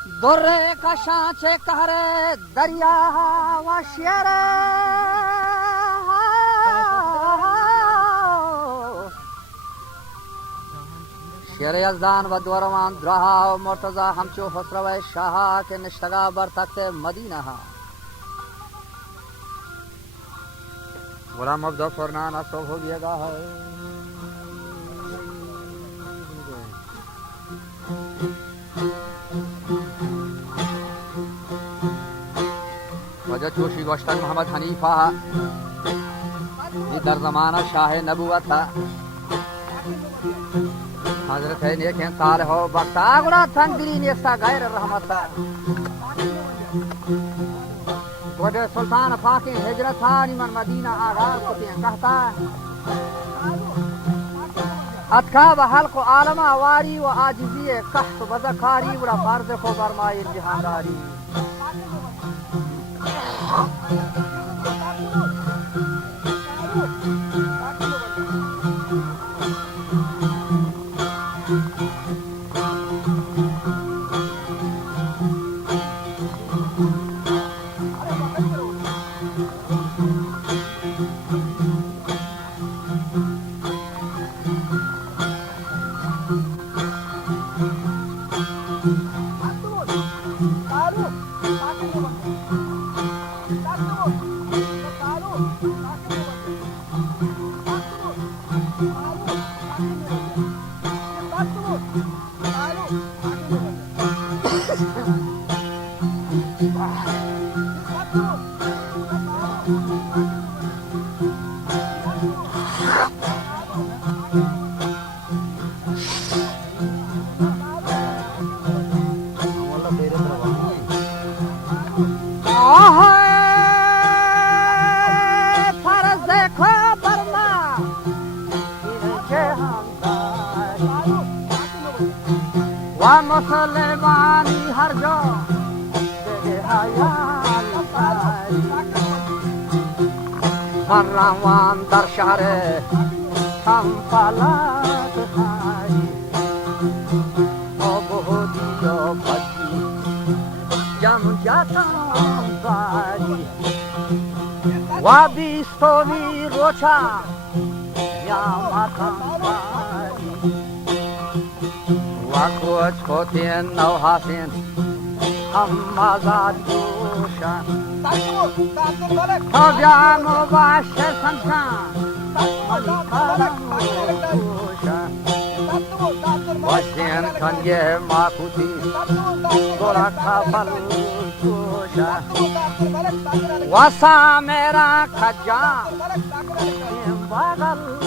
दुर्रे का शांचे कहरे दरिया व शेरे शेर यजदान व द्वरवान द्रहा मुर्तजा हमचो हसरव शाह के निश्तगा बर तख्ते मदीना गुलाम अब्दुल फरनान असो हो गया है वजह चोशी गोश्तन मोहम्मद हनीफा दर जमाना शाह नबुवत था हजरत है नेक साल हो बख्ता गुना तंगरी नेस्ता गैर रहमत वजह सुल्तान फाके हिजरत था निमन मदीना आगाज को कहता अतका व हल्क आलमा वारी व आजिजी कहत बज़कारी बड़ा फर्ज को बरमाई जहानदारी मुसलमानी हर जो मर्रावान दर शहरे हम पलक हाई ओ बहुदियो बची जम जाता बारी वादी सोवी रोचा या माखान वाकुच होतें नौ हासिन हम आजाद गोशान हव्यान वाश संसान वशियन खंजे माकुती गोरा खाबल गोशा वसा मेरा खजा बगल